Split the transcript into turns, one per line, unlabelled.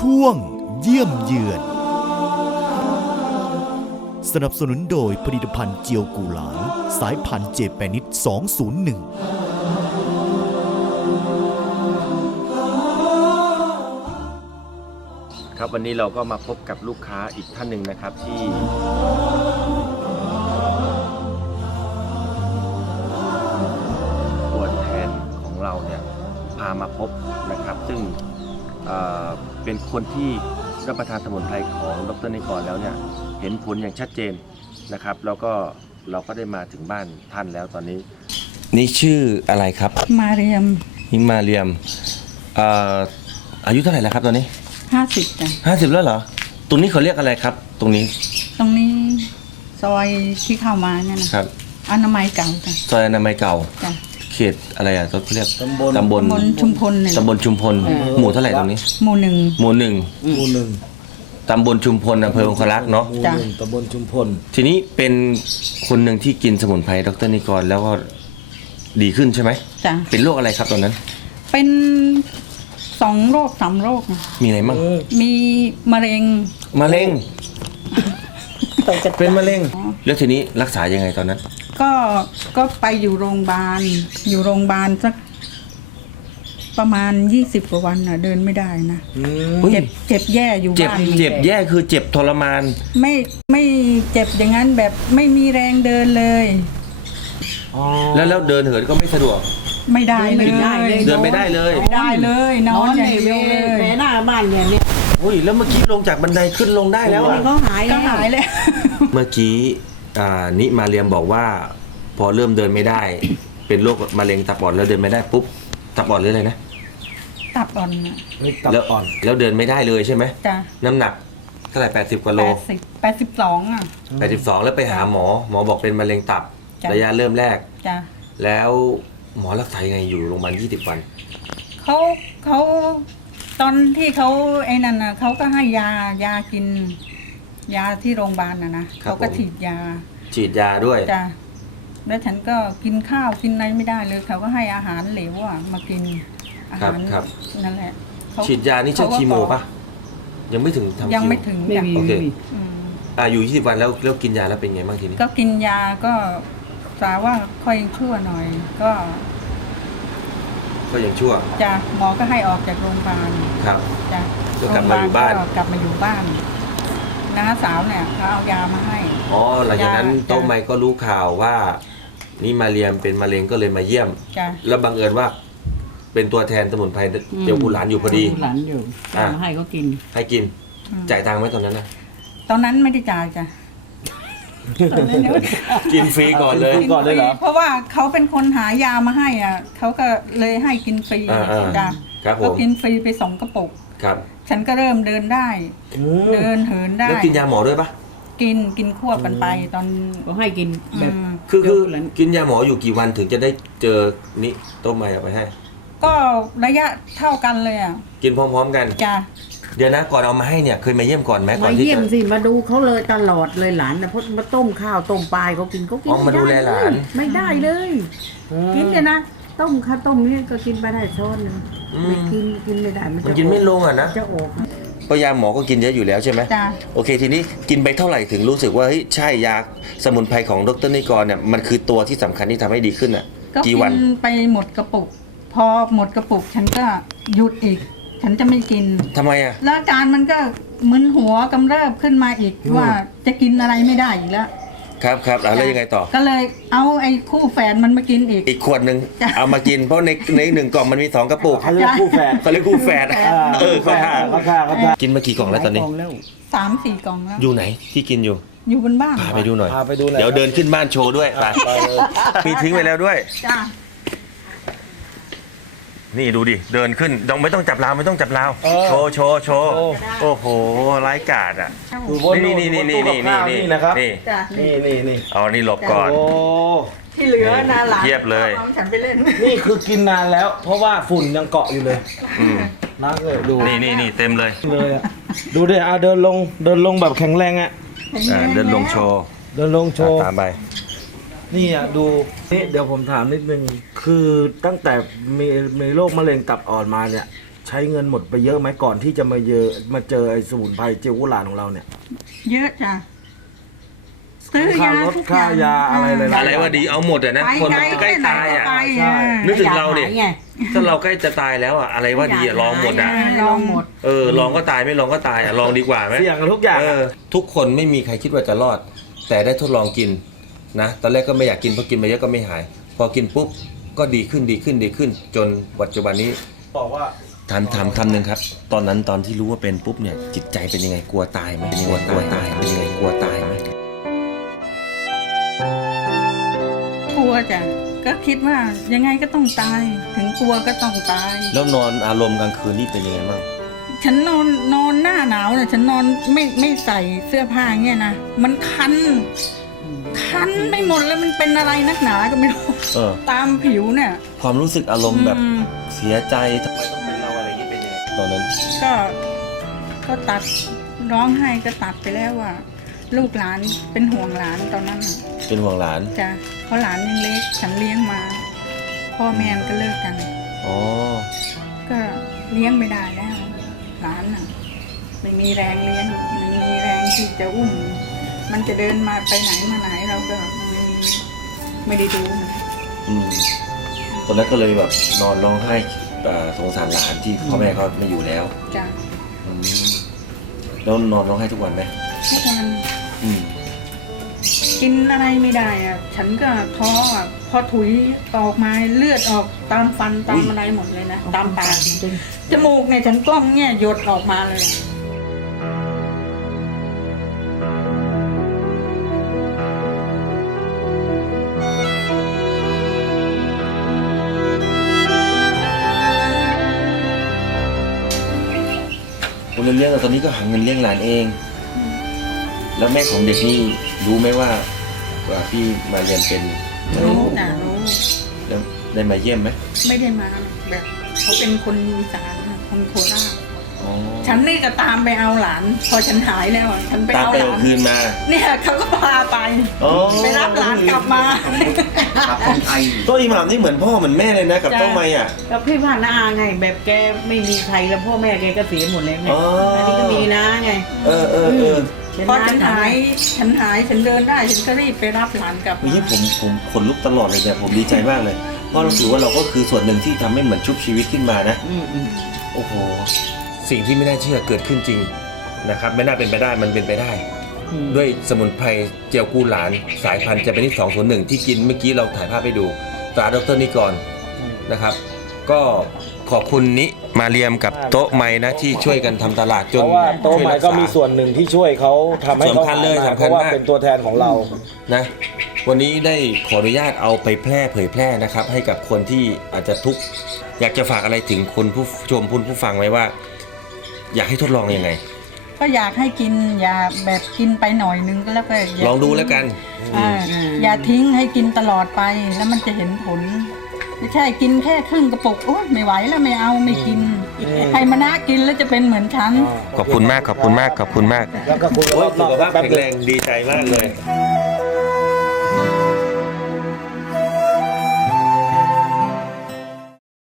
ช่วงเยี่ยมเยือนสนับสนุนโดยผลิตภัณฑ์เจียวกูหลานสายพันธุ์เจแปนิด201
ครับวันนี้เราก็มาพบกับลูกค้าอีกท่านหนึ่งนะครับที่ตัวแทนของเราเนี่ยพามาพบนะครับซึ่งเป็นคนที่รับประทานสมุนไพรของดร.นิกรแล้วเนี่ยเห็นผลอย่างชัดเจนนะครับแล้วก็เราก็ได้มาถึงบ้านท่านแล้วตอนนี้นี่ชื่ออะไรครับ
มาเรียม
ฮิมาเรียมอายุเท่าไหร่แล้วครับตอนนี้
50จ้ะ
50แล้วเหรอตรงนี้เขาเรียกอะไรครับตรงนี้
ซอยที่เข้ามาเนี่ยนะครับอนามัยเก่าจ้ะ
ซอยอนามัยเก่า
จ้ะ
เขตอะไรอ่ะเขาเรียกตำบล
ชุมพลเนี่ย
ตำบลชุมพลหมู่เท่าไหร่ตรงนี้
หมู่หนึ่ง
ตำบลชุมพลอำเภอองครักษ์เนาะ
ตำบลชุมพล
ทีนี้เป็นคนหนึ่งที่กินสมุนไพรดร.นิกรแล้วก็ดีขึ้นใช่ไหม
จ้ะ
เป็นโรคอะไรครับตอนนั้น
เป็น2 โรค 3 โรค
มีอะไรบ้าง
มีมะเร็ง
เป็นมะเร็งแล้วทีนี้รักษายังไงตอนนั้น
ก็ไปอยู่โรงพยาบาลสักประมาณ20 กว่าวันเดินไม่ได้นะเจ็บแย่อยู่บ้าน
เจ็บแย่คือเจ็บทรมาน
ไม่เจ็บอย่างนั้นแบบไม่มีแรงเดินเลย
แล้วเดินเหินก็ไม่สะดวก
ไม่ได้เลย
เดินไม่ได้เลย
นอนอย่างเดียวเลย
หน้าบ้านเนี่ย
อุ้ยแล้วเมื่อกี้ลงจากบันไดขึ้นลงได้แล้ว
ก็หายเลย
เมื่อกี้นิมาเรียมบอกว่าพอเริ่มเดินไม่ได้เป็นโรคมะเร็งตับอ่อนแล้วเดินไม่ได้ปุ๊บตับอ่อนหรืออะไรนะ
ตับอ่อน
แล้วเดินไม่ได้เลยใช่ไหม
จ้ะ
น้ำหนักเท่าไหร่80 กว่าโล82แล้วไปหาหมอบอกเป็นมะเร็งตับระยะเริ่มแรก
จ้ะ
แล้วหมอรักษายังไงอยู่โรงพยาบาล20 วัน
เขาตอนที่เขาไอ้นั่นเขาก็ให้ยากินยาที่โรงพยาบาลนะเขาก็ฉีดยา
ด้วย
จ้ะแล้วฉันก็กินข้าวกินอะไรไม่ได้เลยเขาก็ให้อาหารเหลวมากินอาหารนั่นแหละ
ฉีดยานี่ใช่คีโมป่ะยังไม่ถึงทำ
ยังไม่ถึง
โอเคอยู่20 วันแล้วกินยาแล้วเป็นไงบ้างทีนี้
ก็กินยาก็สาว่าค่อยชั่วหน่อยก็
ยังชั่ว
จ้ะหมอก็ให้ออกจากโรงพยาบาล
ครับ
จ้ะ
ก็กลับมาอยู่บ้าน
น้าสาวเนี่ยเขาเอายามาให้
หลังจากนั้นโต้ไมก็รู้ข่าวว่านี่มาเรียมเป็นมะเร็งก็เลยมาเยี่ยมแล้วบังเอิญว่าเป็นตัวแทนสมุนไพรเจียวกูหลานอยู่พอดี
หลานอยู่ให้เขากิน
จ่ายตังค์ไหมตอนนั้นนะ
ตอนนั้นไม่ได้จ่ายจ้ะ
กินฟรีก่อนเลย
เหรอเพราะว่าเขาเป็นคนหายามาให้เขาก็เลยให้กินฟรีจ้ะก็กินฟรีไป2 กระปุก
ครับ
ฉันก็เริ่มเดินได้เดินเหินได้
แล้วกินยาหมอด้วยปะ
กินควบกันไปตอน
ก็ให้กินแบบ
คือกินยาหมออยู่กี่วันถึงจะได้เจอนี่ต้มไม้เอาไปให้
ก็ระยะเท่ากันเลย
กินพร้อมๆกัน
จ้ะ
เดี๋ยวนะก่อนเอามาให้เนี่ยเคยมาเยี่ยมก่อนไหมก่อน
ที่จะมาเยี่ยมสิมาดูเขาเลยตลอดเลยหลานนะเพราะมาต้มข้าวต้มปลายเขากิน
มาดูแลหลาน
ไม่ได้เลยกินเนี่ยนะต้มข้าวต้มนี่ก็กินไปได้ช้อนนึงไม่กินไม่ได้
มันกินไม่ลงนะ
จะออก
เพราะยาหมอก็กินเยอะอยู่แล้วใช่ไหม
จ้ะ
โอเคทีนี้กินไปเท่าไหร่ถึงรู้สึกว่าเฮ้ยใช่ยาสมุนไพรของดร.นิกรเนี่ยมันคือตัวที่สำคัญที่ทำให้ดีขึ้น
กี่วันไปหมดกระปุกพอหมดกระปุกฉันก็หยุดอีกฉันจะไม่กิน
ทำไม
แล้วอาการมันก็มึนหัวกำเริบขึ้นมาอีกว่าจะกินอะไรไม่ได้อีกแล้ว
ครับแล้วยังไงต่อ
ก็เลยเอาไอ้คู่แฝดมันมากินอีก
ขวดนึงเอามากินเพราะใน1 กล่องมันมี2 กระปุก
เขาเรียกคู่แฝด
เขากินมากี่กล่องแล้วตอนนี้
3-4 กล่องแล้ว
อยู่ไหนที่กินอยู่
บนบ้าน
พาไปดูหน่อยเดี๋ยวเดินขึ้นบ้านโชว์ด้วยไปมีทิ้งไว้แล้วด้วย
จ้า
นี่ดูดิเดินขึ้นไม่ต้องจับราวโชว์โอ้โหไร้กาดนี่
นะครับนี่
เอานี่หลบก่อน
ที่เหลือนาหลาน
เทียบเลย
ฉันไปเล่น
นี่คือกินนานแล้วเพราะว่าฝุ่นยังเกาะอยู่เลยน่าเลยดู
นี่เต็มเลย
ดูดิเดินลงแบบแข็งแรง
เดินลงโชว์ตามไป
นี่ดูนี่เดี๋ยวผมถามนิดนึงคือตั้งแต่มีโรคมะเร็งตับอ่อนมาเนี่ยใช้
ช้เงินหมดไปเยอะไหมก่อนที่จะมาเจอไอ้สมุนไพรเจียวกุหลาบของเราเนี่ย
เยอะจ้ะซื้อยา
ค่ารถ
ทุก
ค่ายาอะไรเลย
อะไรว่าดีเอาหมดอะนะ
ไป
คน
ไกล
มันใกล้
แค่ไหน
ตาย
ก็
อะ
ไป
ใช่
นึกถึงเราดิ
อยกหไง
ถ้าเราใกล้จะตายแล้วอะอะไรว่าดีอะลองหมดอะ
ลองหมด
ลองก็ตายไม่ลองก็ตายอะลองดีกว่าไหม
เสี่ยงกันทุกอย่างอะ
ทุกคนไม่มีใครคิดว่าจะรอด แต่ได้ทดลองกินนะตอนแรกก็ไม่อยากกินเพราะกินมาเยอะก็ไม่หาย พอกินปุ๊บก็ดีขึ้นดีขึ้นดีขึ้น จนปัจจุบันนี้
บอกว่า
ถามคำหนึ่งครับ ตอนนั้นตอนที่รู้ว่าเป็นปุ๊บเนี่ยจิตใจเป็นยังไงกลัวตายไหมกลัวตายเป็นยังไงกลัวตายไหม
กลัวจ้ะก็คิดว่ายังไงก็ต้องตาย ถึงกลัวก็ต้องตาย
แล้วนอนอารมณ์กลางคืนนี่เป็นยังไงบ้าง
ฉันนอนหน้าหนาวเนี่ยฉันนอนไม่ใส่เสื้อผ้าเงี้ยนะมันคันไปหมดแล้วมันเป็นอะไรนักหนาก็ไม่รู้ ตามผิวเนี่ย
ความรู้สึกอารมณ์แบบ
อืม
เสียใจทำไมต้องเป็นเราอะไรอย่างนี้เป็นยังไงตอนนั้น
ก็ตัดร้องไห้ก็ตัดไปแล้วว่าลูกหลานเป็นห่วงหลานตอนนั้นน่ะ
เป็นห่วงหลาน
จ้ะเพราะหลานยังเล็กฉันเลี้ยงมา พ่อแม่ก็เลิกกัน
อ๋อ
ก็เลี้ยงไม่ได้แล้วหลานน่ะไม่มีแรงเลี้ยงไม่มีแรงที่จะอุ้มมันจะเดินมาไปไหนมาไหนเราก็ไม่ได้ดูมัน
ตอนนั้นก็เลยแบบนอนร้องไห้สงสารหลานที่พ่อแม่เขาไม่อยู่แล้ว
จ้ะ
อืมแล้วนอนร้องไห้ทุกวันไหม
ทุกวัน
อืม
กินอะไรไม่ได้อ่ะฉันก็ท้ออ่ะพอถุยออกมาเลือดออกตามฟันตามอะไรหมดเลยนะตามปากจมูกเนี่ยฉันกล้องเนี่ยหยดออกมาเลย
คนเลี้ยงตอนนี้ก็หาเงินเลี้ยงหลานเอง แล้วแม่ของเด็กนี่รู้ไหมว่าพี่มาเรียนเป็น
รู้จ้ะรู้
แล้วได้มาเยี่ยมไหม
ไม่ได้มาแบบเขาเป็นคนอีสานน่ะคนโคราช
อ๋อ
ฉันนี่ก็ตามไปเอาหลาน พอฉันหายแล้วอ่ะฉันไป
ตาม
เอา
ไป
ห
เอา
ลาน
คืนมา
เนี่ยเขาก็พาไป
อ๋อ
ไปรับหลานกลับมา
โต้อิหม่ามนี่เหมือนพ่อเหมือนแม่เลยนะกับ
จ้ะ
โต้ไมอ่ะ
ก็พี่ผ่านหน้าไง แบบแกไม่มีใครแล้วพ่อแม่แกก็เสียหมดแล้วไง
อ๋ออั
นนี้ก็มีนะไง
เออ
พอฉันหายฉันเดินได้ฉันก็รีบไปรับหลานกลับ
วัน
มา
นี้ผมขนลุกตลอดเลยเนี่ยผมดีใจมากเลยเพราะเราถือว่าเราก็คือส่วนหนึ่งที่ทำให้เหมือนชุบชีวิตขึ้นมานะ โอ้โห สิ่งที่ไม่น่าเชื่อเกิดขึ้นจริงนะครับ ไม่น่าเป็นไปได้ มันเป็นไปได้ ด้วยสมุนไพรเจียวกูหลาน สายพันธุ์เจแปนิส201 ที่กินเมื่อกี้เราถ่ายภาพให้ดูตราดรนิกรนะครับ ก็ขอบคุณนิมาเรียมกับโต๊ะไม้นะที่ช่วยกันทำตลาดจ
เพ
น
ราะว่าโต๊ะ
ช่วย
ไม้
รัษา
ก็มีส่วนหนึ่งที่ช่วยเขาทำให้เขา
สำคัญเลย
หา
สำคัญ
เพราะว่า
มาก
เป็นตัวแทนของเรา
นะวันนี้ได้ขออนุญาตเอาไปเผยแพร่นะครับ ให้กับคนที่อาจจะทุกข์อยากจะฝากอะไรถึงคนผู้ชมผู้ฟังไว้ว่า อยากให้ทดลองยังไง
ก็อยากให้กินอย่าแบบกินไปหน่อยนึงก็แล้วก็ย่า
ลองดูแล้วกัน
อย่าทิ้งให้กินตลอดไปแล้วมันจะเห็นผล ไม่ใช่กินแค่ครึ่งกระปุกโอ๊ยไม่ไหวแล้วไม่เอาไม่กินใครมานะกินแล้วจะเป็นเหมือนฉัน
ขอบคุณมากขอบคุณมากขอบคุณมาก
แล้วก็คุยกัน
โอ้
ร
ย
อบ
สุ
นอก
ขภาพ
แป๊บ
แข็ง
นึ
แรง งดีใจมากเลย